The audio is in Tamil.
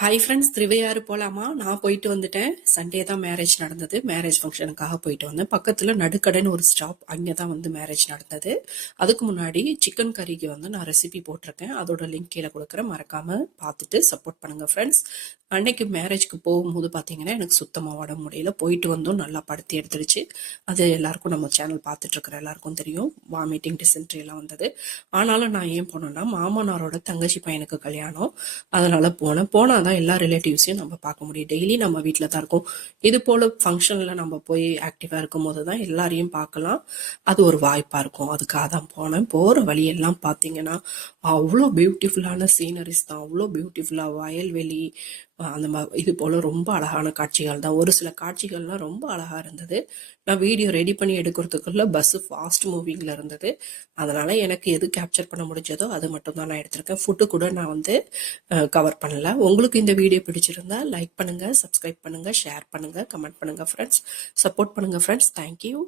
ஹாய் ஃப்ரெண்ட்ஸ், திருவையாறு போலாமா? நான் போயிட்டு வந்துட்டேன். சண்டே தான் மேரேஜ் நடந்தது. மேரேஜ் ஃபங்க்ஷனுக்காக போயிட்டு வந்தேன். பக்கத்துல நடுக்கடைன்னு ஒரு ஸ்டாப், அங்கே தான் வந்து மேரேஜ் நடந்தது. அதுக்கு முன்னாடி சிக்கன் கறிக்கு வந்து நான் ரெசிபி போட்டிருக்கேன். அதோட லிங்க் கீழே கொடுக்குறேன். மறக்காம பார்த்துட்டு சப்போர்ட் பண்ணுங்க ஃப்ரெண்ட்ஸ். அன்னைக்கு மேரேஜ்க்கு போகும்போது பார்த்தீங்கன்னா எனக்கு சுத்தமாக உடம்பு முடியல. போயிட்டு வந்தோம், நல்லா படுத்தி எடுத்துருச்சு. அது எல்லாருக்கும் நம்ம சேனல் பார்த்துட்டு இருக்கிற எல்லாருக்கும் தெரியும். வாமிட்டிங், டிசென்ட்ரி எல்லாம் வந்தது. ஆனாலும் நான் ஏன் போனேன்னா, மாமனாரோட தங்கச்சி பையனுக்கு கல்யாணம், அதனால போனாதான் எல்லா ரிலேட்டிவ்ஸையும் நம்ம பார்க்க முடியும். டெய்லி நம்ம வீட்டில் தான் இருக்கோம். இது போல ஃபங்க்ஷன்ல நம்ம போய் ஆக்டிவா இருக்கும் போது தான் எல்லாரையும் பார்க்கலாம். அது ஒரு வாய்ப்பா இருக்கும். அதுக்காக தான் போனேன். போற வழியெல்லாம் பார்த்தீங்கன்னா அவ்வளோ பியூட்டிஃபுல்லான சீனரிஸ் தான். அவ்வளோ பியூட்டிஃபுல்லா வயல்வெளி, அந்த இது போல ரொம்ப அழகான காட்சிகள் தான். ஒரு சில காட்சிகள்லாம் ரொம்ப அழகா இருந்தது. நான் வீடியோ ரெடி பண்ணி எடுக்கிறதுக்குள்ள பஸ் ஃபாஸ்ட் மூவிங்ல இருந்தது. அதனால எனக்கு எது கேப்சர் பண்ண முடிஞ்சதோ அது மட்டும் தான் நான் எடுத்திருக்கேன். ஃபுட்டு கூட நான் வந்து கவர் பண்ணல. உங்களுக்கு இந்த வீடியோ பிடிச்சிருந்தா லைக் பண்ணுங்க, சப்ஸ்கிரைப் பண்ணுங்க, ஷேர் பண்ணுங்க, கமெண்ட் பண்ணுங்க ஃப்ரெண்ட்ஸ். சப்போர்ட் பண்ணுங்க ஃப்ரெண்ட்ஸ். தேங்க்யூ.